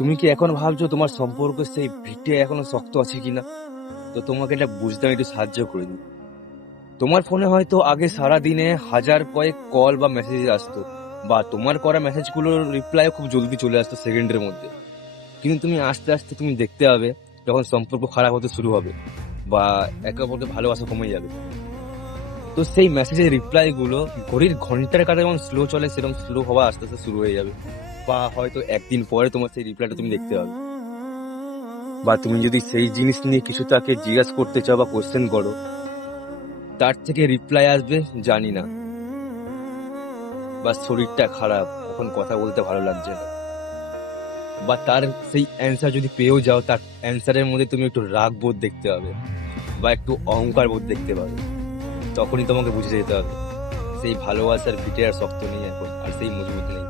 তুমি কি এখন ভাবছো তোমার সম্পর্ক সেই ভিটে এখনো শক্ত আছে কিনা? তো তোমাকে এটা বুঝতে আমি একটু সাহায্য করে দিই। তোমার ফোনে হয়তো আগে সারা দিনে হাজার কয়েক কল বা মেসেজ আসতো, বা তোমার করা মেসেজগুলোর রিপ্লাই খুব জলদি চলে আসতো সেকেন্ডের মধ্যে। কিন্তু তুমি আস্তে আস্তে তুমি দেখতে হবে, যখন সম্পর্ক খারাপ হতে শুরু হবে বা একে অপরকে ভালোবাসা কমে যাবে, তো সেই মেসেজের রিপ্লাই গুলো ঘড়ির ঘন্টার কাছে যেমন স্লো চলে সেরকম স্লো হওয়া আস্তে আস্তে শুরু হয়ে যাবে। বা হয়তো একদিন পরে তোমার সেই রিপ্লাইটা তুমি দেখতে পাবে। বা তুমি যদি সেই জিনিস নিয়ে কিছু তাকে জিজ্ঞাসা করতে চাও বা কোশ্চেন করো, তার থেকে রিপ্লাই আসবে জানি না, বা শরীরটা খারাপ, এখন কথা বলতে ভালো লাগছে না। বা তার সেই অ্যান্সার যদি পেয়েও যাও, তার অ্যান্সারের মধ্যে তুমি একটু রাগ বোধ দেখতে পাবে বা একটু অহংকার বোধ দেখতে পাবে। তখনই তোমাকে বুঝে যেতে হবে সেই ভালোবাসার ভিটে আর শক্ত নেই এখন, আর সেই মজবুত নেই।